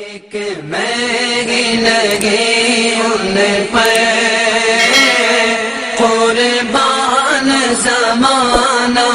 ایک میں لگی ان پر قربان زمانہ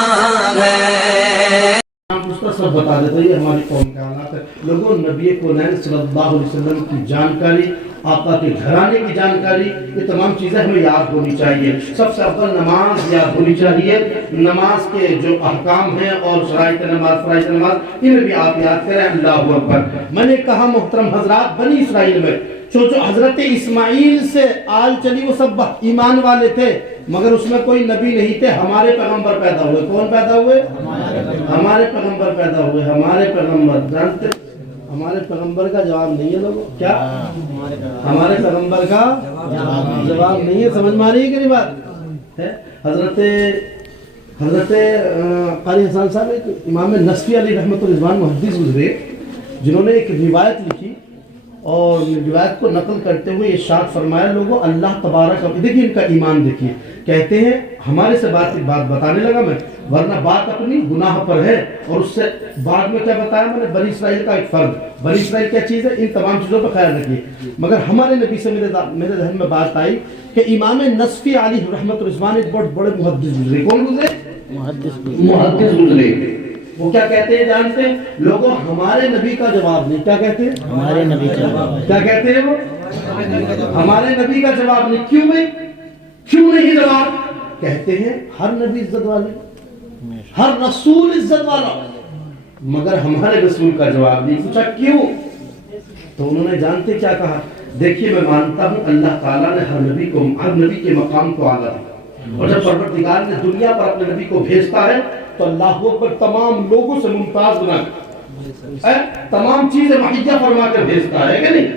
ہے. اس کا سب بتا دیتا ہے. یہ ہماری قوم کا حالات ہے. لوگوں نبی کونین صلی اللہ علیہ وسلم کی جانکاری، آقا کے گھرانے کی جانکاری، یہ تمام چیزیں ہمیں یاد ہونی چاہیے. سب سے اول نماز یاد ہونی چاہیے. نماز کے جو احکام ہیں اور شرائط نماز، فرائض نماز، انہیں بھی آپ یاد کریں. اللہ اکبر. میں نے کہا محترم حضرات، بنی اسرائیل میں جو حضرت اسماعیل سے آل چلی وہ سب ایمان والے تھے، مگر اس میں کوئی نبی نہیں تھے. ہمارے پیغمبر پیدا ہوئے. کون پیدا ہوئے؟ ہمارے پیغمبر پیدا ہوئے. ہمارے پیغمبر جانتے، ہمارے پیغمبر کا جواب نہیں ہے لوگوں. کیا ہمارے پیغمبر کا جواب نہیں ہے؟ سمجھ میں آ رہی ہے کہ بات ہے؟ حضرت قاری حسان صاحب ایک امام نصفی علیہ رحمۃ الرضوان محدث گزرے، جنہوں نے ایک روایت لکھی اور روایت کو نقل کرتے ہوئے ارشاد فرمایا، لوگوں اللہ تبارک، دیکھیے ان کا ایمان دیکھیے. کہتے ہیں ہمارے سے بات بتانے لگا میں، ورنہ بات اپنی گناہ پر ہے. اور اس سے بعد میں کیا بتایا میں نے؟ بنی اسرائیل کا ایک فرد. بنی اسرائیل کیا چیز ہے؟ ان تمام چیزوں پر خیال رکھیے. مگر ہمارے نبی سے میرے ذہن میں بات آئی کہ امام نصفی علیہ رحمۃ الرضوان ایک بہت بڑے محدث گزرے. کون گزرے؟ محدث گزرے. وہ کیا کہتے ہیں جانتے ہیں لوگوں؟ ہمارے نبی کا جواب نہیں. کیا کہتے ہیں؟ ہمارے نبی کا جواب. کیا کہتے ہیں وہ؟ ہمارے نبی کا جواب نہیں. کیوں بھائی؟ کیوں نہیں جواب؟ کہتے ہیں ہر نبی عزت والے، ہر رسول عزت والا، مگر ہمارے رسول کا جواب نہیں. پوچھا کیوں؟ تو انہوں نے جانتے کیا کہا؟ دیکھیے میں مانتا ہوں اللہ تعالیٰ نے ہر نبی کے مقام کو اعلیٰ دیا، اور جب پروردگار نے دنیا پر اپنے نبی کو بھیجتا ہے تو اللہ اکبر تمام لوگوں سے ممتاز بنا تمام چیزیں مہیا فرما کر بھیجتا ہے کہ نہیں؟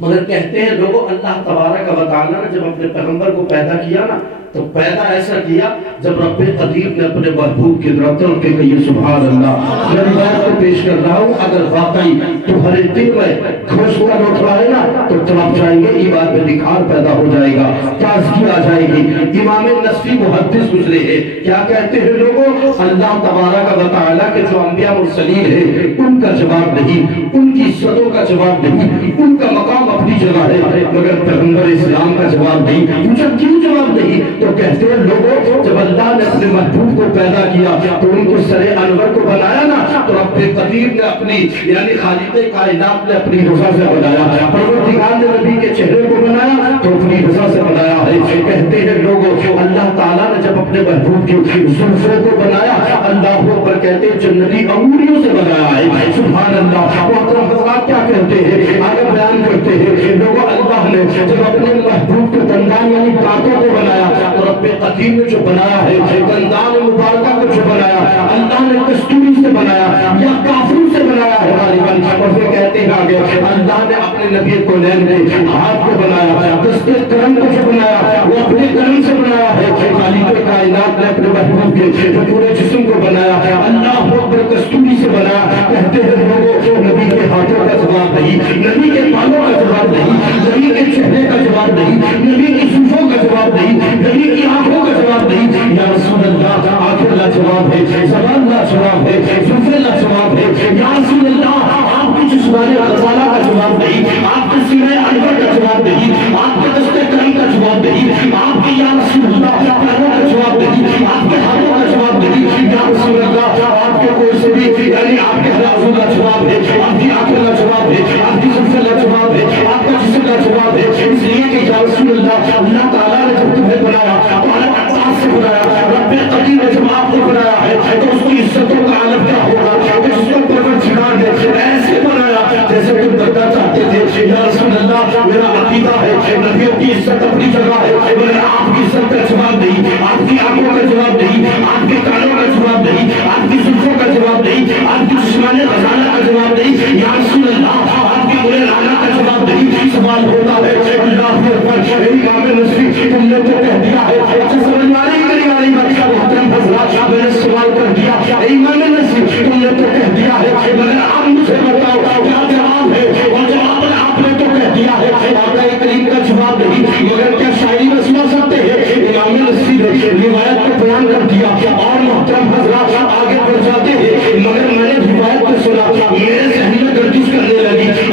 مگر کہتے ہیں لوگوں اللہ تبارک و تعالیٰ نے جب اپنے پیغمبر کو پیدا کیا نا، تو پیدا ایسا کیا جب رب قدیر نے اپنے محبوب کی طرف چل کے کہیے سبحان اللہ. میں روایت کو پیش کر رہا ہوں، اگر واقعی تمہارے دل میں گھوش کا نوٹ رہے نا تو تم آپ چاہیں گے ایمان میں نکھار پیدا ہو جائے گا، تازگی آ جائے گی. امام نصفی محدث گزرے ہیں. کیا کہتے ہیں لوگوں؟ اللہ تبارک و تعالیٰ کے جو انبیاء مرسلین ہیں ان کا جواب نہیں، ان کی عزتوں کا جواب نہیں، ان کا مقام اپنی جگہ ہے، مگر پیغمبر اسلام کا جواب نہیں. پوچھا کیوں جواب نہیں؟ تو کہتے ہیں لوگوں جب اللہ نے اپنے محبوب کو پیدا کیا تو ان کو سر انور کو بنایا نا، تو رب قدیر نے اپنی یعنی خالق کائنات نے اپنی رضا سے بنایا. پروردگار نے نبی کے چہرے کو بنایا تو اپنی رضا سے بنایا ہے. کہتے ہیں لوگوں اللہ تعالیٰ نے جب اپنے محبوب کی زلفوں کو بنایا، اللہ پر کہتے ہیں جنتی انگوریوں سے بنایا ہے. سبحان اللہ. محترم حضرات کیا کہتے ہیں؟ آگے بیان کرتے ہیں لوگوں اللہ نے جب اپنے محبوب کے دندان یعنی دانتوں کو بنایا، رب قدیر نے جو بنایا ہے دندان مبارکہ کو جو بنایا اللہ نے کستوری سے بنایا یا کافور سے بنایا ہے غالباً. اور پھر کہتے ہیں آگے اللہ نے اپنے نبی کو لین نے ہاتھ کو بنایا، دست کرم کو جو بنایا وہ اپنے کرم سے بنایا ہے. خالق کائنات نے اپنے محبوب کے جو پورے جسم کو بنایا اللہ کو اپنے کستوری سے بنایا. کہتے ہیں لوگوں نبی کے ہاتھوں کا جواب نہیں، نبی کے بالوں کا جواب نہیں، نبی کے چہرے کا جواب نہیں، نبی کی زلفوں کا جواب نہیں، نبی کی آنکھوں کا جواب نہیں. یا رسول اللہ آنکھیں لا جواب ہے، زبان لا جواب ہے، زلفیں لا جواب ہے. یا رسول اللہ آپ کی جسمانی غزالہ کا جواب نہیں، آپ کے سینہ انور کا جواب نہیں، آپ کے دست کرم کا جواب نہیں، آپ کی یا رسول اللہ پیروں کا جواب نہیں، آپ کے ہاتھوں کا جواب نہیں. یا رسول اللہ آپ کے کوئی سے بھی یعنی آپ کے حضور کا جواب ہے، آپ کی آنکھیں لا جواب ہے، آپ کی زلفیں لا جواب ہے، آپ کا جسم لا جواب ہے. اس لیے کہ یا رسول اللہ اللہ تعالیٰ نے جب تمہیں بنایا تو اللہ سے بنایا، رب قدیر نے جب آپ کو بنایا ہے تو اس کی عزتوں کا عالم کیا ہوگا؟ اس کو پروردگار نے ایسے بنایا جیسے تم بننا چاہتے تھے. یا رسول اللہ میرا عقیدہ ہے نبیوں کی عزت اپنی جگہ ہے، مگر آپ کی عزت کا جواب نہیں، آپ کی آنکھوں کا جواب نہیں، آپ کے کانوں کا جواب نہیں، آپ کی زلفوں کا جواب نہیں، آپ کی جسمانی غزالہ کا جواب نہیں. یا رسول اللہ آپ کے برے لانا کا جواب نہیں. سوال ہوتا ہے اللہ اکبر امام نصفی تم نے تو کہہ دیا ہے، اچھا سمجھ آ رہی کری آ رہی محترم حضرات میں نے سوال کر دیا امام نصفی تم نے تو کہہ دیا ہے، مگر آپ مجھے بتاؤ کیا جواب ہے؟ اور جواب آپ نے تو کہہ دیا ہے آقا کریم کا جواب نہیں، مگر کیا شاعری میں سنا سکتے ہیں؟ امام نصفی نے روایت کو بیان کر دیا اور محترم حضرات آگے بڑھ جاتے ہیں. مگر میں نے روایت کو سنا، میرے ذہن میں گردش کرنے لگی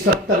70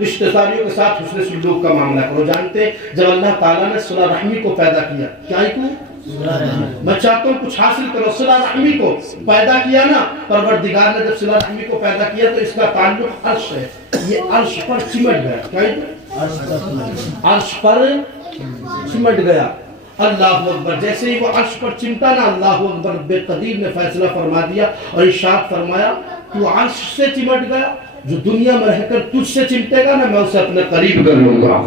رشتہ داریوں کے ساتھ حسن سلوک کا معاملہ کرو. جانتے جب اللہ تعالیٰ نے صلہ رحمی کو پیدا کیا, کیا کو میں چاہتا ہوں کچھ حاصل کرو, صلہ رحمی کو پیدا کیا نا پروردگار نے. جب صلہ رحمی کو پیدا کیا تو اس کا تعلق عرش ہے. یہ عرش پر چمٹ گیا. کیا عرش پر چمٹ گیا. اللہ اکبر. جیسے ہی وہ عرش پر چمٹا نا, اللہ اکبر, بے قدیر نے فیصلہ فرما دیا اور ارشاد فرمایا تو عرش سے چمٹ گیا, جو دنیا میں رہ کر تجھ سے چمٹے گا نا میں اسے اپنے قریب کر لوں گا.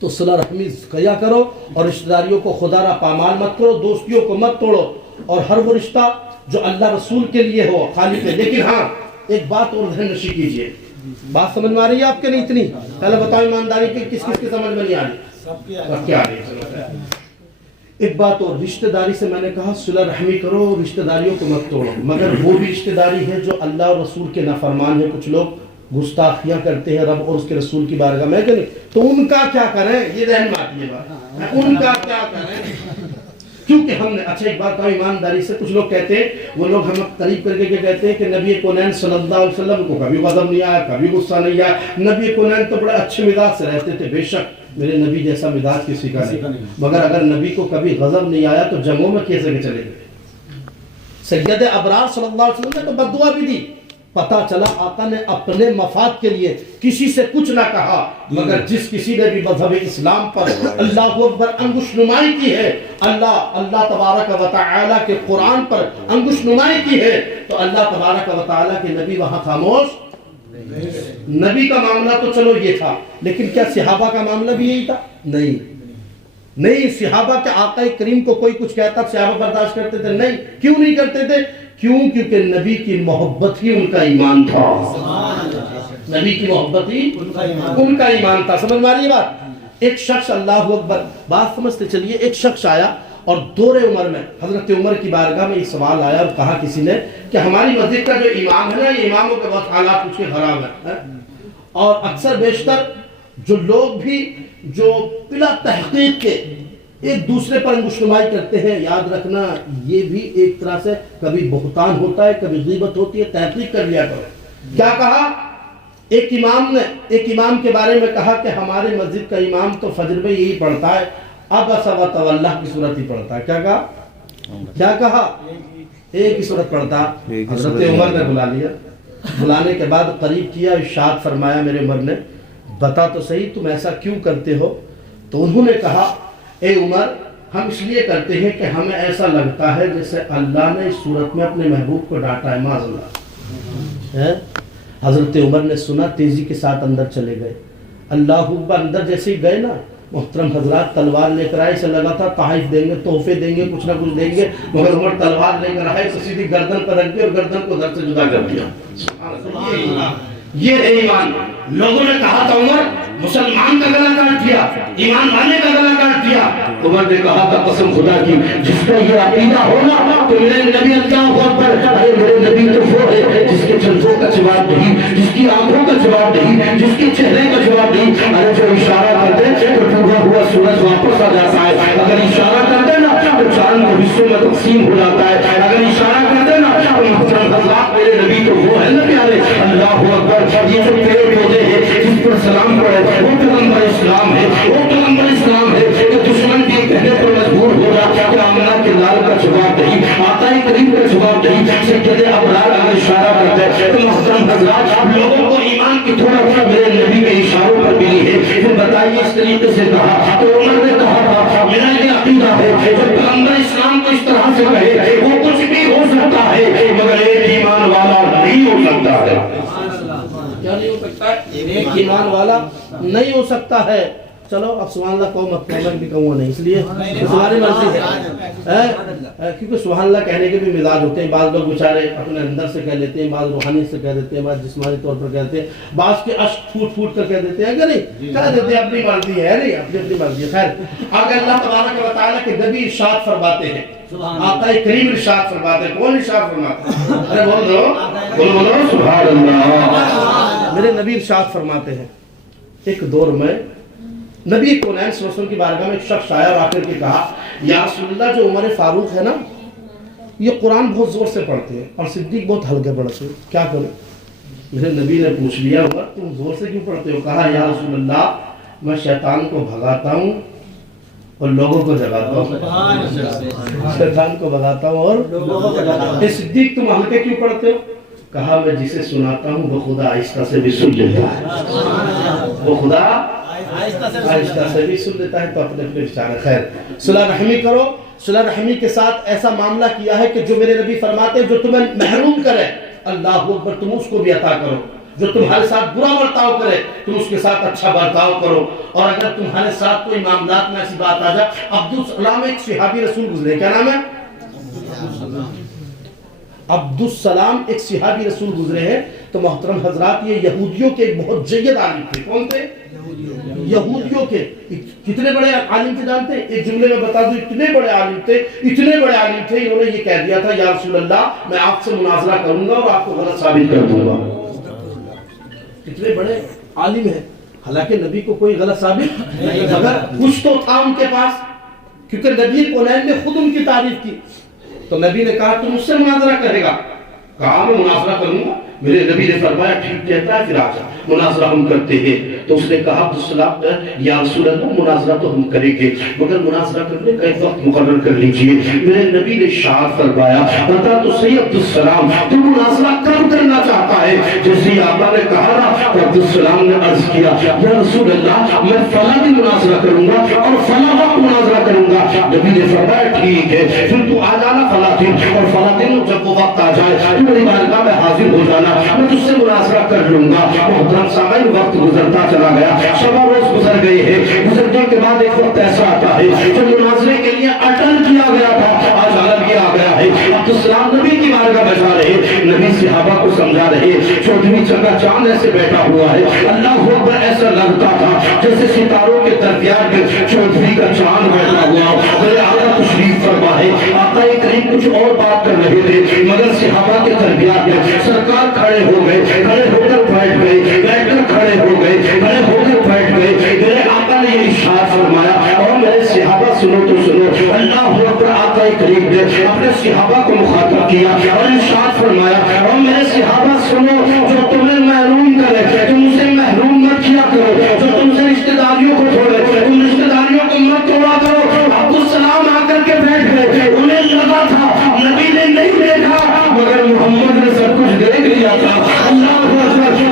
تو صلہ رحمی کیا کرو اور رشتہ داریوں کو خدا را پامال مت کرو, دوستیوں کو مت توڑو, اور ہر وہ رشتہ جو اللہ رسول کے لیے ہو خالق ہے. لیکن ہاں ایک بات اور ذہن نشی کیجئے, بات سمجھ میں آ رہی ہے آپ کے نہیں اتنی؟ پہلے بتاؤ ایمانداری کی کس کس کی سمجھ میں نہیں آ رہی؟ سب کی آ رہی ہے. ایک بات اور, رشتہ داری سے میں نے کہا صلہ رحمی کرو, رشتہ داریوں کو مت توڑو, مگر وہ بھی رشتہ داری ہے جو اللہ اور رسول کے نافرمان ہے. کچھ لوگ گستاخیاں کرتے ہیں رب اور اس کے رسول کی بارگاہ میں, کہ نہیں, تو ان کا کیا کریں؟ یہ ذہن میں آتی ہے بات, ان کا کیا کریں؟ کیونکہ ہم نے, اچھا ایک بات کہا ایمانداری سے, کچھ لوگ کہتے ہیں, وہ لوگ ہمیں قریب کر کے کہتے ہیں کہ نبی کونین صلی اللہ علیہ وسلم کو کبھی غضب نہیں آیا, کبھی غصہ نہیں آیا, نبی کونین تو بڑے اچھے مزاج سے رہتے تھے. بے شک میرے نبی جیسا مزاج کسی کا نہیں, مگر اگر نبی کو کبھی غضب نہیں آیا تو جمعوں میں کیسے کے چلے گئے؟ سید ابرار صلی اللہ علیہ وسلم نے تو بد دعا بھی دی. پتہ چلا آقا نے اپنے مفاد کے لیے کسی سے کچھ نہ کہا, مگر جس کسی نے بھی مذہب اسلام پر اللہ اکبر انگوش نمائی کی ہے, اللہ تبارک و تعالی کے قرآن پر انگوش نمائی کی ہے, تو اللہ تبارک و تعالی کے نبی وہاں خاموش. نبی کا معاملہ تو چلو یہ تھا, لیکن کیا صحابہ کا معاملہ بھی یہی تھا؟ نہیں, صحابہ کے آقا کریم کو کوئی کچھ کہتا صحابہ برداشت کرتے تھے؟ نہیں. کیوں نہیں کرتے تھے؟ کیونکہ نبی کی محبت ہی ان کا ایمان تھا. نبی کی محبت ہی ان کا ایمان تھا. سمجھ میں آ رہی ہے بات؟ ایک شخص, اللہ اکبر, بات سمجھتے چلیے, ایک شخص آیا اور دور عمر میں حضرت عمر کی بارگاہ میں یہ سوال آیا اور کہا کسی نے کہ ہماری مسجد کا جو امام ہے نا, یہ اماموں کے بہت حالات کچھ کے خراب ہیں, اور اکثر بیشتر جو لوگ بھی جو بلا تحقیق کے ایک دوسرے پر انگشتمائی کرتے ہیں, یاد رکھنا یہ بھی ایک طرح سے کبھی بہتان ہوتا ہے, کبھی غیبت ہوتی ہے. تحقیق کر لیا کرو. کیا کہا ایک امام نے, ایک امام کے بارے میں کہا کہ ہمارے مسجد کا امام تو فجر میں یہی پڑھتا ہے, عبس و تولی کی صورت ہی پڑھتا ہے. کیا کہا ایک ہی صورت پڑھتا. حضرت عمر نے بلا لیا, بلانے کے بعد قریب کیا, ارشاد فرمایا میرے عمر نے, بتا تو صحیح تم ایسا کیوں کرتے ہو؟ تو انہوں نے کہا اے عمر, ہم اس لیے کرتے ہیں کہ ہمیں ایسا لگتا ہے جیسے اللہ نے اس صورت میں اپنے محبوب کو ڈانٹا ہے. معاذ اللہ. حضرت عمر نے سنا, تیزی کے ساتھ اندر چلے گئے. اللہ اکبر, اندر جیسے ہی گئے نا, محترم حضرات, تلوار لے کر آئے. سے لگا تھا تحائف دیں گے, تحفے دیں گے, کچھ نہ کچھ دیں گے, مگر عمر تلوار لے کر آئے تو سیدھی گردن پر رکھ دی اور گردن کو دھڑ سے جدا کر دیا. یہ ہے ایمان. لوگوں نے کہا تھا عمر مسلمان کا گلا کاٹ دیا, ایمان والے کا گلا کاٹ دیا. عمر نے کہا تھا قسم خدا کی, جس کا یہ عقیدہ ہونا تو میرے نبی اللہ اکبر, میرے نبی تو وہ ہے جس کے جلدوں کا جواب نہیں, جس کی آنکھوں کا جواب نہیں, جس کے چہرے کا جواب نہیں. ارے جو اشارہ کرتے تو ڈوبا ہوا سورج واپس آ جاتا ہے. اگر اشارہ کرتے نا تو چاند حصوں میں تقسیم ہو جاتا ہے. اگر اشارہ کرتے نا تو محترم حضرات, میرے نبی تو وہ ہے نا پیارے. اللہ اکبر. یہ جو پیڑ پودے ہیں جس پر سلام پڑے وہ پیغمبر اسلام ہے, وہ پیغمبر اسلام ہے. کہ دشمن کے کہنے پر مجبور ہو رہا کہ آمنہ کے لال کا جواب نہیں, آقا کریم کا جواب نہیں. سید ابرار اگر اشارہ کرتے ہیں تو محترم حضرات, لوگوں کو ایمان کی تھوڑا تھوڑا میرے نبی کے اشاروں پر ملی ہے. پھر بتائیے اس طریقے سے کہا تو عمر نے کہا تھا میرا یہ عقیدہ ہے جب پیغمبر اسلام کو اس طرح سے کہے وہ کچھ بھی ہو سکتا ہے, مگر ایک ایمان والا نہیں ہو سکتا ہے. کیا نہیں ہو سکتا ہے؟ ایک ایمان والا نہیں ہو سکتا ہے. چلو اب سبحان اللہ کہو مت کہو, میں بھی کہوں نہیں, اس لیے تمہاری مرضی ہے. کیونکہ سبحان اللہ کہنے کے بھی مزاج ہوتے ہیں. بعض لوگ بیچارے اپنے اندر سے کہہ لیتے ہیں, بعض روحانی سے کہہ دیتے ہیں, بعض جسمانی طور پر کہتے ہیں, بعض کے اشک پھوٹ پھوٹ کر کہہ دیتے ہیں کہ نہیں, کہہ دیتے ہیں اپنی مرضی ہے, نہیں اپنی مرضی ہے. خیر, آگے اللہ تبارک و تعالیٰ کے نبی ارشاد فرماتے ہیں, آقا کریم ارشاد فرماتے ہیں. کون ارشاد فرماتے ہیں؟ ارے بولو سبحان اللہ. میرے نبی ارشاد فرماتے ہیں, ایک دور میں نبی کونین صلی اللہ علیہ وسلم کی بارگاہ میں ایک شخص آیا اور آ کر کے کہا یا رسول اللہ, جو عمر فاروق ہے نا یہ قرآن بہت زور سے پڑھتے ہیں اور صدیق بہت ہلکے پڑھتے ہیں, کیا کریں؟ میرے نبی نے پوچھ لیا عمر تم زور سے کیوں پڑھتے ہو؟ کہا یا رسول اللہ میں شیطان کو بھگاتا ہوں اور لوگوں کو جگاتا ہوں، شیطان کو بھگاتا ہوں اور لوگوں کو جگاتا ہوں۔ صدیق تم ہلکے کیوں پڑھتے ہو؟ کہا میں جسے سناتا ہوں وہ خدا آہستہ سے بھی سن لیتا ہے، وہ خدا آہستہ سے بھی سن لیتا ہے۔ تو اپنے اپنے بچارے خیر صلح رحمی کرو۔ صلح رحمی کے ساتھ ایسا معاملہ کیا ہے کہ جو میرے نبی فرماتے ہیں جو تمہیں محروم کرے اللہ اکبر تم اس کو بھی عطا کرو، جو تمہارے ساتھ برا برتاؤ کرے تم اس کے ساتھ اچھا برتاؤ کرو، اور اگر تمہارے ساتھ کوئی معاملات میں ایسی بات آ جائے۔ عبدالسلام ایک صحابی رسول گزرے، کیا نام ہے؟ عبدالسلام ایک صحابی رسول گزرے ہیں۔ تو محترم حضرات یہ یہودیوں کے ایک بہت جید عالم تھے۔ کون تھے؟ یہودیوں کے کتنے بڑے عالم تھے جانتے ہیں؟ ایک جملے میں بتا دوں، اتنے بڑے عالم تھے، اتنے بڑے عالم تھے، انہوں نے یہ کہہ دیا تھا یا رسول اللہ میں آپ سے مناظرہ کروں گا اور آپ کو غلط ثابت کر دوں گا۔ کتنے بڑے عالم ہیں، حالانکہ نبی کو کوئی غلط ثابت مگر کچھ تو تھا ان کے پاس، کیونکہ نبی کونین نے خود ان کی تعریف کی۔ تو نبی نے کہا تم اس سے مناظرہ کرے گا؟ کہا میں مناظرہ کروں گا۔ میرے نبی نے فرمایا ٹھیک کہتا ہے، پھر آجا مناظرہ ہم کرتے ہیں۔ تو اس نے کہا عبدالسلام یا رسول اللہ مناظرہ تو ہم کریں گے مگر مناظرہ کرنے کا ایک وقت مقرر کر لیجئے۔ میرے نبی نے ارشاد فرمایا بتا تو صحیح عبدالسلام تو مناظرہ کب کرنا چاہتا ہے؟ جیسے آقا نے کہا نا تو عبدالسلام نے عرض کیا یا رسول اللہ میں فلاں دن مناظرہ کروں گا اور فلاں وقت مناظرہ کروں گا۔ نبی نے فرمایا ٹھیک ہے، پھر تو آ جانا فلاں دن، اور فلاں دن جب وہ وقت آ جائے تو میری بارگاہ میں حاضر ہو جانا، میں تجھ سے مناظرہ کر لوں گا۔ محترم سامعین وقت گزرتا چلا گیا، شبہ روز گزر گئے ہیں، گزرنے کے بعد ایک وقت ایسا آتا ہے جو مناظرے کے لیے اٹل کیا گیا تھا آج عالم یہ آ گیا ہے۔ عبدالسلام نبی کی بارگاہ میں جا رہے، نبی صحابہ کو سمجھا رہے، چودھویں چنگا چاند ایسے بیٹھا ہوا ہے، اللہ اکبر ایسا لگتا تھا جیسے ستاروں کے درمیان میں چودھویں کا چاند بیٹھا ہوا۔ میرے آقا تشریف فرما ہے، آقا کریم کچھ اور بات کر رہے تھے مگر صحابہ کے درمیان میں سرکار کھڑے ہو گئے، کھڑے ہو کر بیٹھ گئے، بیٹھ کر کھڑے ہو گئے، کھڑے ہو کر بیٹھ گئے۔ میرے آقا نے یہ ارشاد فرمایا اور میرے صحابہ سنو تو سنو، اللہ اکبر۔ آقا کریم نے اپنے صحابہ کو مخاطب کیا اور ارشاد فرمایا اور میرے صحابہ سنو، جو تمہیں محروم کرے تم اسے محروم مت کیا کرو، جو تم سے رشتہ داریوں کو چھوڑے تم رشتہ داریوں کو مت توڑا کرو۔ عبدالسلام آ کر کے بیٹھ گئے، انہیں لگا تھا نبی نے نہیں دیکھا مگر محمد نے سب کچھ دیکھ لیا تھا۔ اللہ اکبر،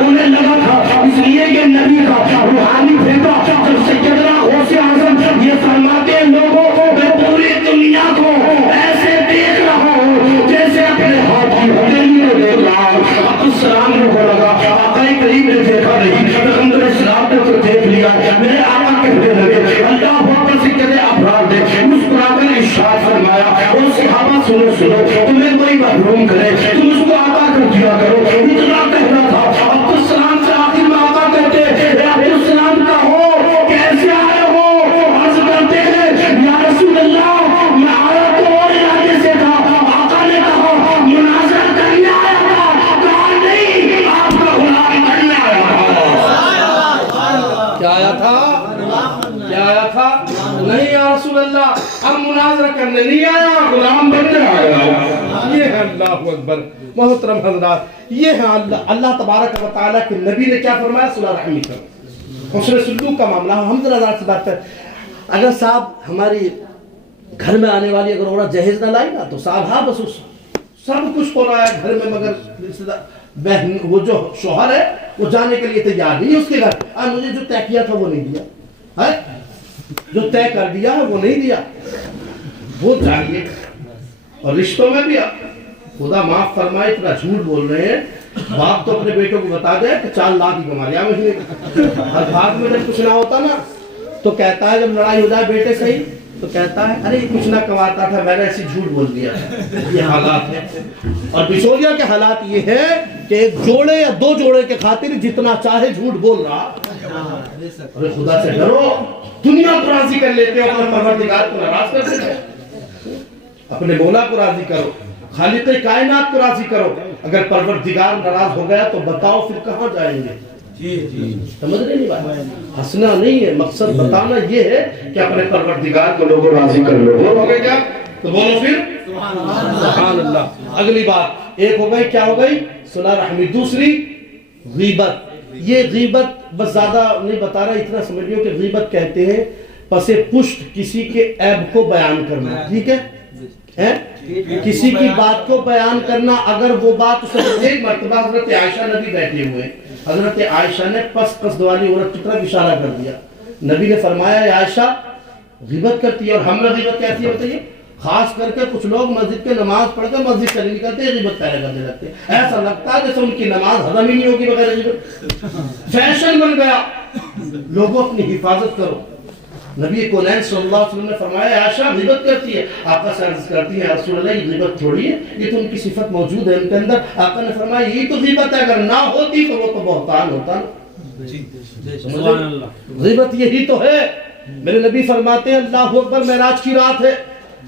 انہیں لگا تھا اس لیے کہ نبی کا روحانی بیٹا جب سیدنا غوث اعظم یہ فرماتے ہیں لوگوں میں پوری دنیا کو ایسے دیکھ رہا ہوں جیسے اپنے ہاتھ کی ہتھیلی میں دیکھ رہا ہوں۔ عبدالسلام کو لگا آقا کریم نے دیکھا نہیں، پیغمبر اسلام نے تو دیکھ لیا۔ میرے آقا کہنے لگے اللہ اکبر سے کہتے افراد نے مسکرا کر ارشاد فرمایا اور صحابہ سنو سنو، تمہیں کوئی محروم کرے تم اس کو عطا کر دیا کرو، اتنا کہنا تھا۔ عبدالسلام سے آخر میں آقا کہتے اے عبدالسلام کا ہو کیسے آئے ہو؟ عرض کرتے ہیں یا رسول اللہ میں آیا تو اور ارادے سے تھا۔ آقا نے کہا مناظرہ کرنے آیا تھا، کہا نہیں آپ کا غلام بننے آیا تھا۔ کیا آیا تھا؟ کیا آیا تھا؟ نہیں یا رسول اللہ اب مناظرہ کرنے نہیں آیا، غلام بننے آیا۔ یہ ہے اللہ اکبر۔ محترم حضرات یہ ہے اللہ تبارک و تعالیٰ کے نبی نے کیا فرمایا؟ صلح رحمی کرو، حسن سلوک کا معاملہ۔ ہم ذرا ذرا سے بات کریں، اگر صاحب ہماری گھر میں آنے والی اگر عورت جہیز نہ لائی نا تو صاحب ہاں بس سب کچھ تو لایا گھر میں مگر بہن وہ جو شوہر ہے وہ جانے کے لیے تیار نہیں اس کے گھر، مجھے جو طے کیا تھا وہ نہیں دیا، جو طے کر دیا وہ نہیں دیا، وہ جانیے۔ اور رشتوں میں بھی خدا معاف فرمائے اتنا جھوٹ بول رہے ہیں، باپ تو اپنے بیٹوں کو بتا دے کہ 4 لاکھ ہی کما لیا مہینے کا، اور بعد میں جب کچھ نہ ہوتا نا تو کہتا ہے جب لڑائی ہو جائے بیٹے صحیح تو کہتا ہے ارے کچھ نہ کماتا تھا میں نے ایسی جھوٹ بول دیا۔ یہ حالات ہیں، اور بچولیا کے حالات یہ ہے کہ ایک جوڑے یا 2 جوڑے کے خاطر جتنا چاہے جھوٹ بول رہا۔ ارے خدا سے ڈرو، دنیا کو راضی کر لیتے ہو، اپنے پروردگار کو ناراض کر دیتے ہو۔ اپنے مولا کو راضی کرو، خالق کائنات کو راضی کرو۔ اگر پروردگار ناراض ہو گیا تو بتاؤ پھر کہاں جائیں گے؟ سمجھ رہے نہیں بات؟ ہنسنا نہیں ہے مقصد، بتانا یہ ہے کہ اپنے پروردگار کو لوگوں راضی کر لو۔ ہو گئے کیا؟ تو بولو پھر سبحان اللہ۔ اگلی بات ایک ہو گئی، کیا ہو گئی؟ صلح رحمی۔ دوسری غیبت، یہ غیبت بس زیادہ نہیں بتا رہا، اتنا سمجھ لیو کہ غیبت کہتے ہیں پس پشت کسی کے عیب کو بیان کرنا، ٹھیک ہے؟ کسی کی بات کو بیان کرنا، اگر وہ بات اسے ایک مرتبہ حضرت عائشہ نبی بیٹھے ہوئے، حضرت عائشہ نے پس قصد والی عورت کی طرف اشارہ کر دیا، نبی نے فرمایا اے عائشہ غیبت کرتی ہے، اور ہم نے غیبت کہتی ہے بتائیے؟ خاص کر کے کچھ لوگ مسجد کے نماز پڑھ کے مسجد سے نہیں نکلتے، غیبت پہلے کرنے لگتے ہیں، ایسا لگتا ہے جیسے ان کی نماز ہضم ہی نہیں ہوگی بغیر غیبت، فیشن بن گیا۔ لوگوں اپنی حفاظت کرو۔ نبی کونین صلی اللہ علیہ وسلم نے فرمایا عائشہ غیبت کرتی ہے، آقا سے عرض کرتی ہے رسول اللہ یہ غیبت تھوڑی ہے، یہ تو ان کی صفت موجود ہے ان کے اندر۔ آقا نے فرمایا یہی تو غیبت ہے، اگر نہ ہوتی تو وہ تو بہتان ہوتا نا۔ غیبت یہی تو ہے۔ میرے نبی فرماتے ہیں اللہ اکبر، معراج کی رات ہے،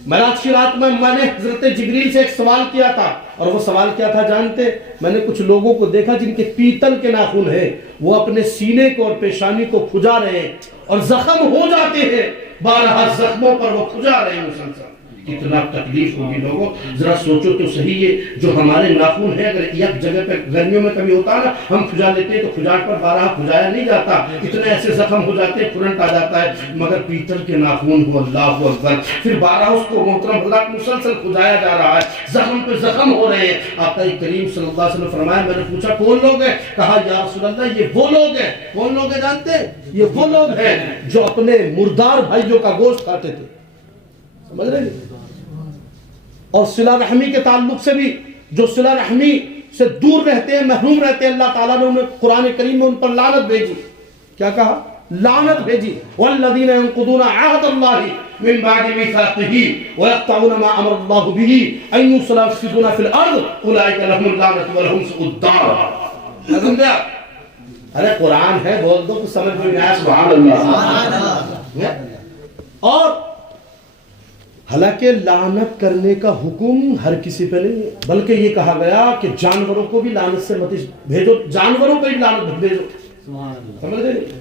معراج کی رات میں نے حضرت جبریل سے ایک سوال کیا تھا، اور وہ سوال کیا تھا جانتے؟ میں نے کچھ لوگوں کو دیکھا جن کے پیتل کے ناخن ہیں، وہ اپنے سینے کو اور پیشانی کو کھجا رہے ہیں اور زخم ہو جاتے ہیں، 12 زخموں پر وہ کھجا رہے ہیں مسلسل۔ کتنا تکلیف ہوگی لوگوں، ذرا سوچو تو صحیح، یہ جو ہمارے ناخن ہیں اگر ایک جگہ پہ گرمیوں میں کبھی ہوتا ہے نا ہم کھجا لیتے ہیں تو کھجاٹ پر 12 کھجایا نہیں جاتا، اتنے ایسے زخم ہو جاتے ہیں کرنٹ آ جاتا ہے، مگر پیتل کے ناخن ہو اللہ اکبر، پھر 12 اس کو محترم حضرات مسلسل کھجایا جا رہا ہے، زخم پہ زخم ہو رہے ہیں۔ آقا کریم صلی اللہ علیہ وسلم فرمایا، میں نے پوچھا کون لوگ ہیں؟ کہا یا رسول اللہ یہ وہ لوگ ہیں۔ کون لوگ ہیں جانتے ہیں؟ یہ وہ لوگ ہیں جو اپنے مردار بھائیوں کا گوشت کھاتے تھے، سمجھ رہے ہیں؟ اور صلہ رحمی کے تعلق سے بھی جو صلہ رحمی سے دور رہتے ہیں، محروم رہتے ہیں، اللہ تعالیٰ نے انہیں قرآن کریم میں ان پر لعنت بھیجی۔ کیا کہا؟ لعنت بھیجی۔ وَالَّذِينَ يَنقُضُونَ عَهْدَ اللَّهِ مِن بَعْدِ مِيثَاقِهِ وَيَقْطَعُونَ مَا أَمَرَ اللَّهُ بِهِ أَن يُوصَلَ وَيُفْسِدُونَ فِي الْأَرْضِ أُولَٰئِكَ لَهُمُ اللَّعْنَةُ وَلَهُمْ سُوءُ الدَّارِ۔ لازم دیا ارے قرآن ہے، بول دو کچھ سمجھ میں آیا، سبحان اللہ۔ اور حالانکہ لعنت کرنے کا حکم ہر کسی پہ نہیں ہے، بلکہ یہ کہا گیا کہ جانوروں کو بھی لعنت سے مت بھیجو، جانوروں پہ بھی لعنت بھیجو، سمجھ رہے ہیں؟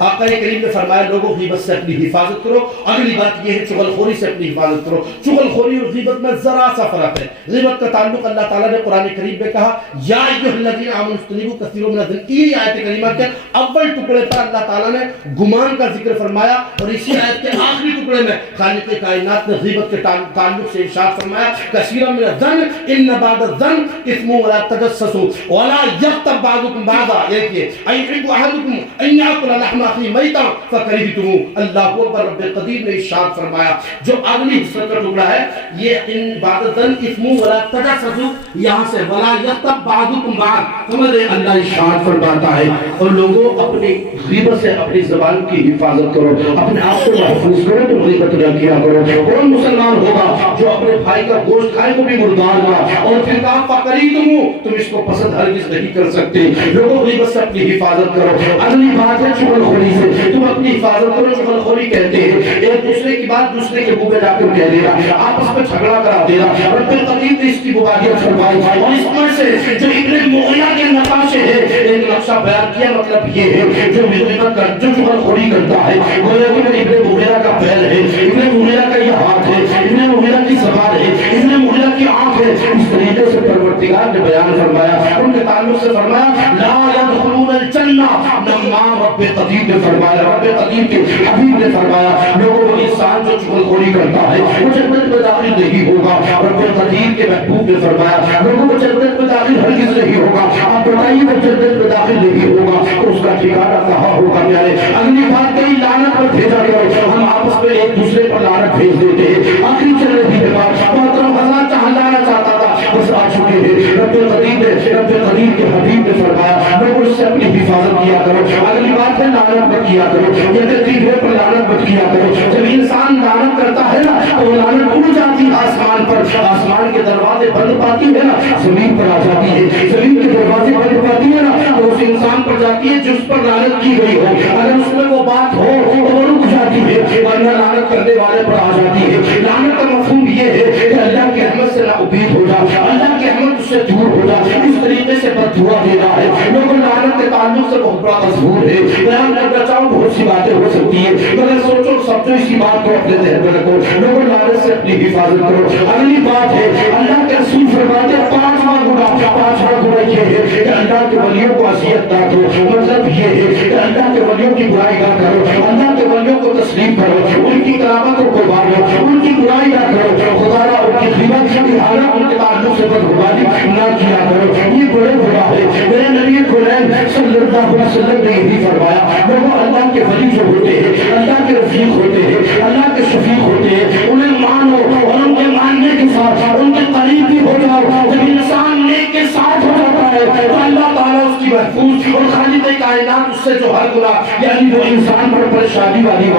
آقا کریم نے فرمایا لوگوں غیبت سے اپنی حفاظت کرو۔ اگلی بات یہ ہے چغل خوری سے اپنی حفاظت کرو۔ چغل خوری اور غیبت میں ذرا سا فرق ہے۔ غیبت کا تعلق اللہ تعالیٰ نے قرآن کریم میں کہا یا ایھا الذین آمنوا اجتنبوا کثیرا من الظن، یہ آیت کریمہ کے اول ٹکڑے پر اللہ تعالیٰ نے گمان کا ذکر فرمایا، اور اسی آیت کے آخری ٹکڑے میں خالق کائنات نے غیبت کے تعلق سے ارشاد فرمایا کثیرا من الظن ان بعض الظن اثم ولا تجسسوا ولا یغتب بعضکم بعضا، دیکھیے ایحب احدکم ان یاکل لحم اخیہ میتا فکرہتموہ۔ اللہ اکبر، رب قدیر نے ارشاد فرمایا جو اگلی حصہ کا ٹکڑا ہے یہ ان بعض الظن اثم ولا تجسسوا، یہاں سے ولا یغتب بعضکم بعض، سمجھ رہے اللہ ارشاد فرماتا ہے اور لوگوں اپنی غیبت سے اپنی زبان کی حفاظت کرو، اپنے آپ کو محفوظ کرو، تو غیبت نہ کیا کرو۔ کون مسلمان ہوگا جو اپنے بھائی کا گوشت کھائے وہ بھی مردار کا، اور پھر کہا فکرہتموہ، تم اس کو پسند ہرگز نہیں کر سکتے۔ لوگوں غیبت سے اپنی حفاظت کرو۔ اگلی بات ہے چغل خوری سے، تم اپنی حفاظت کرو۔ چغل خوری کہتے ہیں ایک دوسرے کی بات دوسرے کے منہ میں جا کر کہہ دینا، آپس میں جھگڑا کرا دینا۔ رب قدیر نے اس کی مبادیت فرمائی، اور اس میں سے جو ابن مغیرہ کے نقاشے ہے ایک نقشہ بیان کیا، مطلب یہ ہے جو غیبت کا جو چغل خوری کرتا ہے گویا کہ ابن مغیرہ کا پیر ہے، ابن مغیرہ کا یہ ہاتھ ہے، ابن مغیرہ کی زبان ہے، ابن مغیرہ کی آنکھ ہے۔ اس طریقے سے پروردگار نے بیان فرمایا، ان کے تعلق سے فرمایا لا يدخلون الجنہ، نمام رب قدیر نے فرمایا، رب قدیر کے حبیب نے فرمایا لوگوں وہ انسان جو چغل خوری کرتا ہے وہ جنت میں داخل نہیں ہوگا۔ رب قدیر کے محبوب نے فرمایا لوگوں وہ جنت میں داخل ہرگز نہیں ہوگا۔ آپ بتائیے وہ جنت میں داخل نہیں ہوگا تو اس کا ٹھکانہ کہاں ہوگا؟ میرے اگلی بات کئی لعنت پر بھیجا گیا، ہم آپس میں ایک دوسرے پر لعنت بھیج دیتے ہیں۔ آخری چل رہی ہے بات، محترم حضرات جہاں لانا چاہتا تھا بس آ چکے ہیں۔ رب قدیر کے حبیب نے فرمایا لوگوں اس سے اپنی حفاظت کیا کرو۔ اگلی بات ہے لعنت مت کیا کرو، یہ تیرے پر لعنت مت کیا کرو۔ جب انسان لعنت کرتا ہے نا تو لعنت اڑ جاتی ہے آسمان پر، آسمان کے دروازے بند پاتی ہے نا زمین پر آ جاتی ہے، زمین کے دروازے بند پاتی ہے نا تو اس انسان پر جاتی ہے جس پر لعنت کی گئی ہو، اگر اس میں وہ بات ہو تو وہ رک جاتی ہے، ورنہ لعنت کرنے والے پر آ جاتی ہے۔ لعنت کا مفہوم یہ ہے کہ اللہ کی رحمت سے نا امید ہو جا، اللہ کی رحمت اس سے دور ہو جا، اس طریقے سے بد دعا دے رہا ہے۔ لوگوں لعنت کے تعلق سے بہت بڑا مضمون ہے، بیان کرنا چاہوں بہت سی باتیں ہو سکتی ہیں، مگر سوچو سب توجہ اسی بات کو اپنے ذہن میں رکھو، لوگوں لعنت سے اپنی حفاظت کرو۔ اگلی بات ہے اللہ کے رسول فرماتے ہیں پانچواں گناہ یہ ہے کہ اللہ کے ولیوں کو اذیت نہ دو، مطلب یہ ہے کہ اللہ کے ولیوں کی برائی نہ کرو، اللہ کے ولیوں کو تسلیم کرو، ان کی کرامتوں کو مانو، ان کی برائی نہ کرو، خدا را ان کی غیبت احانت ان کے تعلق سے بدگمانی نہ کیا کرو، یہ بڑے گناہ ہے۔ میرے نبی کریم صلی اللہ علیہ وسلم نے یہی فرمایا لوگوں اللہ کے ولی جو ہوتے ہیں، اللہ کے رفیق ہوتے ہیں، اللہ کے شفیق ہوتے ہیں، انہیں مانو اور ان کے ماننے کے ساتھ ان کے قریب بھی ہو جاؤ۔ جب انسان نیک کے ساتھ ہو جاتا ہے تو اللہ تعالیٰ اس کی محفوظ اور خالق کائنات اس سے جو ہر گناہ یعنی وہ انسان پر پریشانی والی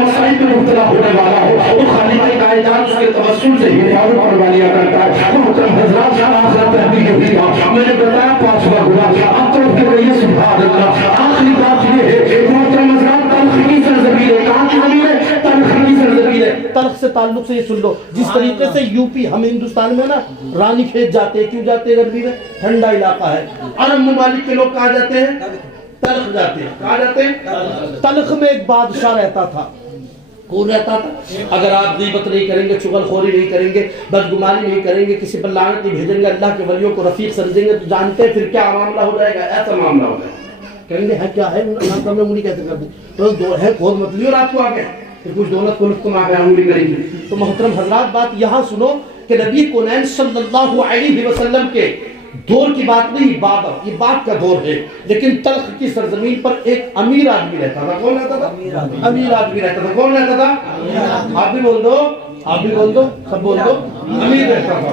مسائل میں مبتلا ہونے والا ہو وہ خالق کائنات اس کے توسل سے حفاظت کروا لیا کرتا ہے۔ تو محترم حضرات آخرت میں یہی تھا، میں نے بتایا پانچواں گناہ آپ طرف کے رہیے سبحان اللہ۔ آخری بات یہ ہے کہ محترم حضرات تلخ کی سرزمین ہے، کہاں کی زمین ہے؟ تلخ کی سرزمین ہے۔ تلخ سے تعلق سے یہ سن لو، جس طریقے سے یوپی ہم ہندوستان میں نا رانی کھیت جاتے ہیں، کیوں جاتے ہیں گرمی میں؟ ٹھنڈا علاقہ ہے۔ عرب ممالک کے لوگ کہاں جاتے ہیں؟ تلخ جاتے ہیں۔ کہاں جاتے ہیں؟ تلخ میں ایک بادشاہ رہتا تھا، کون رہتا تھا؟ اگر آپ غیبت نہیں کریں گے، چغل خوری نہیں کریں گے، بدگمانی نہیں کریں گے، کسی پر لعنت نہیں بھیجیں گے، اللہ کے ولیوں کو رفیق سمجھیں گے، تو جانتے ہیں پھر کیا معاملہ ہو جائے گا؟ ایسا معاملہ ہو جائے گا، کہیں گے ہے کیا ہے نام انگلی کیسے کر دیں، تو دو ہے کھود مت لیو رات کو آ گئے پھر کچھ دولت کو تم آ گئے انگلی کریں گے۔ تو محترم حضرات بات یہاں سنو کہ نبی کونین صلی اللہ علیہ وسلم کے دور کی بات نہیں، یہ بات کا دور ہے، لیکن تلخ کی سرزمین پر ایک امیر آدمی رہتا تھا۔ کون رہتا تھا؟ امیر آدمی رہتا تھا۔ کون رہتا تھا؟ آپ بھی بول دو، آپ بھی بول دو، سب بول دو، امیر رہتا تھا۔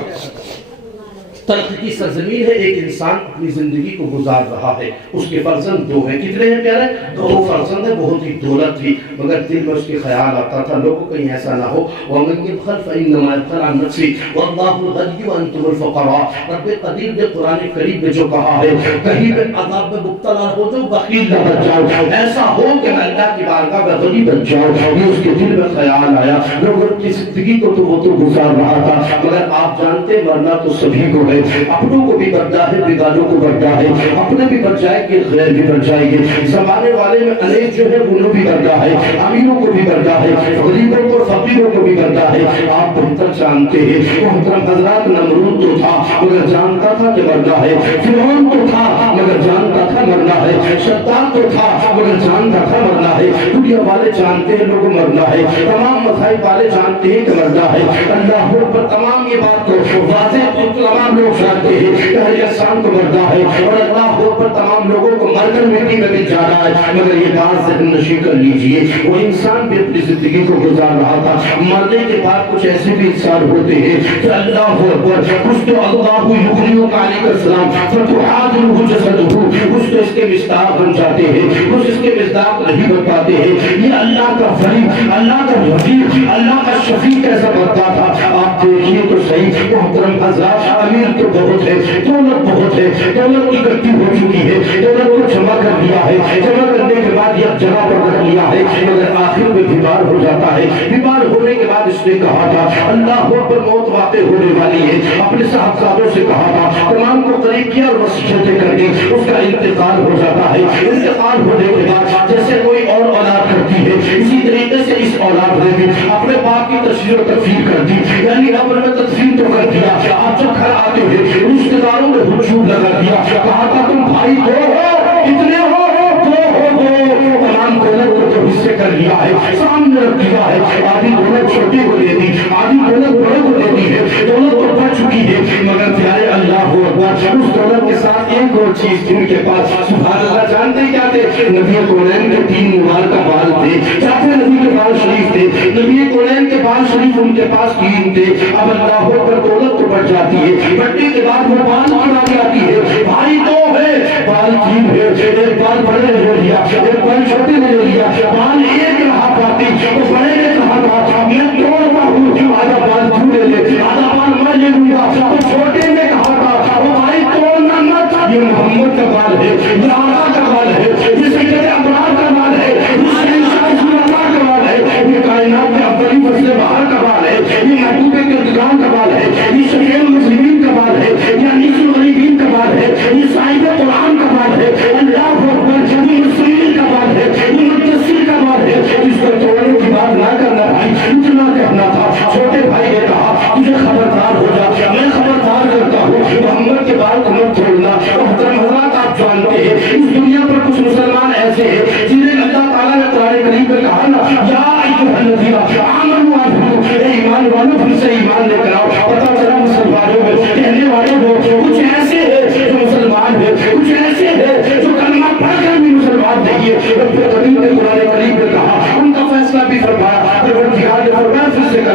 تلخ کی سرزمین ہے، ایک انسان اپنی زندگی کو گزار رہا ہے، اس کے فرزند دو ہیں، کتنے ہیں پیارے؟ دو فرزند ہیں، بہت ہی دولت تھی، مگر دل میں اس کے خیال آتا تھا لوگوں کہیں ایسا نہ ہو وَمَنْ يَبْخَلْ فَإِنَّمَا يَبْخَلُ عَنْ نَفْسِهِ وَاللَّهُ الْغَنِيُّ وَأَنْتُمُ الْفُقَرَاءُ۔ رب قدیر نے قرآن کریم میں جو کہا ہے کہیں میں عذاب میں مبتلا ہو جو بخیل نہ بن جاؤ، ایسا ہو کہ میں اللہ کی بارگاہ میں غنی بن جاؤں، یہ اس کے دل میں خیال آیا۔ لوگوں کی زندگی کو تو وہ تو گزار رہا تھا، مگر آپ جانتے مرنا تو سبھی کو ہے، اپنوں کو بھی بردہ ہے، بیگانوں کو بردہ ہے، اپنے بھی بر جائیں گے، غیر بھی بر جائیں گے۔ زمانے والے میں انیک جو ہے انہوں بھی بردہ ہے، امیروں کو بھی بردہ ہے، غریبوں کو فقیروں کو بھی بردہ ہے۔ آپ بہتر جانتے ہیں محترم حضرات نمرود تو تھا مگر جانتا تھا کہ مرنا ہے، فرعون تو تھا مگر جانتا تھا مرنا ہے، شداد تو تھا مگر جانتا تھا مرنا ہے، دنیا والے جانتے ہیں لوگ مرنا ہے، تمام مذاہب والے جانتے ہیں کہ مرنا ہے۔ اللہ پر تمام یہ بات کو واضح تمام لوگ جانتے ہیں کہ ہر انسان کو مرنا ہے، اور اللہ پر تمام لوگوں کو مر کر مٹی میں مل جانا ہے، مگر یہ بات ذہن نشین کر لیجئے وہ انسان بھی اپنی زندگی کو گزار رہا تھا۔ مرنے کے بعد کچھ ایسے بھی انسان ہوتے ہیں کہ اللہ اکبر کچھ تو اللہ یغنیوں کا علیہ السلام فتحادلہ جسدہ، کچھ تو اس کے مصداق بن جاتے ہیں، کچھ اس کے مصداق نہیں بن پاتے ہیں۔ یہ اللہ کا فریق، اللہ کا رفیق، اللہ کا شفیق کیسا بنتا تھا آپ دیکھیے تو صحیح۔ محترم حضرات امیر تو بہت ہے، دولت بہت ہے، دولت اکٹھی ہو چکی ہے، دولت کو جمع کر دیا ہے، جمع کرنے کے بعد یہ جگہ پر رکھ لیا ہے، مگر آخر میں بیمار ہو جاتا ہے۔ بیمار ہونے کے بعد اس نے کہا تھا اللہ پر موت واقع ہونے والی ہے، اپنے صاحبزادوں سے کہا تھا تمام کو قریب کیا اور وصیتیں کر دی، اس کا انتقال ہو جاتا ہے۔ انتقال ہونے کے بعد جیسے کوئی اور اولاد کرتی ہے اسی طریقے سے اس اولاد نے بھی اپنے باپ کی تشریح و تکفیر کر دی، یعنی قبر میں تدفین تو کر دیا، آپ جب گھر آتے ہوئے رشتہ داروں نے ہجوم لگا دیا، کہا تھا تم بھائی دو ہو، کتنے ہو؟ دو تمام دولت کو جو حصے کر لیا ہے سامنے رکھ دیا ہے، آدھی دولت چھوٹی کو دے دی، آدھی دولت بڑے کو دے دی ہے، دولت تو بڑھ چکی ہے، مگر پیارے اللہ اکبر اس دولت کے ساتھ ایک اور چیز تھی ان کے پاس۔ سبحان اللہ جانتے کیا تھے؟ نبی کونین کے 3 مبارک بال تھے، چاہتے نبی کے بال شریف تھے، نبی کونین کے بال شریف ان کے پاس 3 تھے۔ اب اللہ پر دولت تو بڑھ جاتی ہے، بڑھنے کے بعد وہ بال بڑھ جاتی ہے، بھائی 2 ہے بال 3 ہے، ایک بال بڑے نے لے لیا، ایک بال چھوٹے نے لے لیا، بال ایک رہا پاتی، وہ بڑے نے کہا تھا میں توڑتا ہوں آدھا بال تو لے لے، آدھا بال میں لے لوں گا، وہ چھوٹے نے کہا تھا وہ بھائی توڑنا مت، یہ محمد کا بال ہے، یہ آقا کا بال ہے، یہ سید ابرار کا بال ہے، یہ شہنشاہ رسول اللہ کا بال ہے، یہ کائنات میں افضلی فصل بہار کا بال ہے، یہ محبوب کردگار کا بال ہے، یہ شفیع المسلمین کا بال ہے، یہ انیس الغریبین کا بال ہے، یہ صاحب قرآن کا بال ہے، اللہ اکبر، یہ مسلمین کا بال ہے، یہ مدثر کا بال ہے،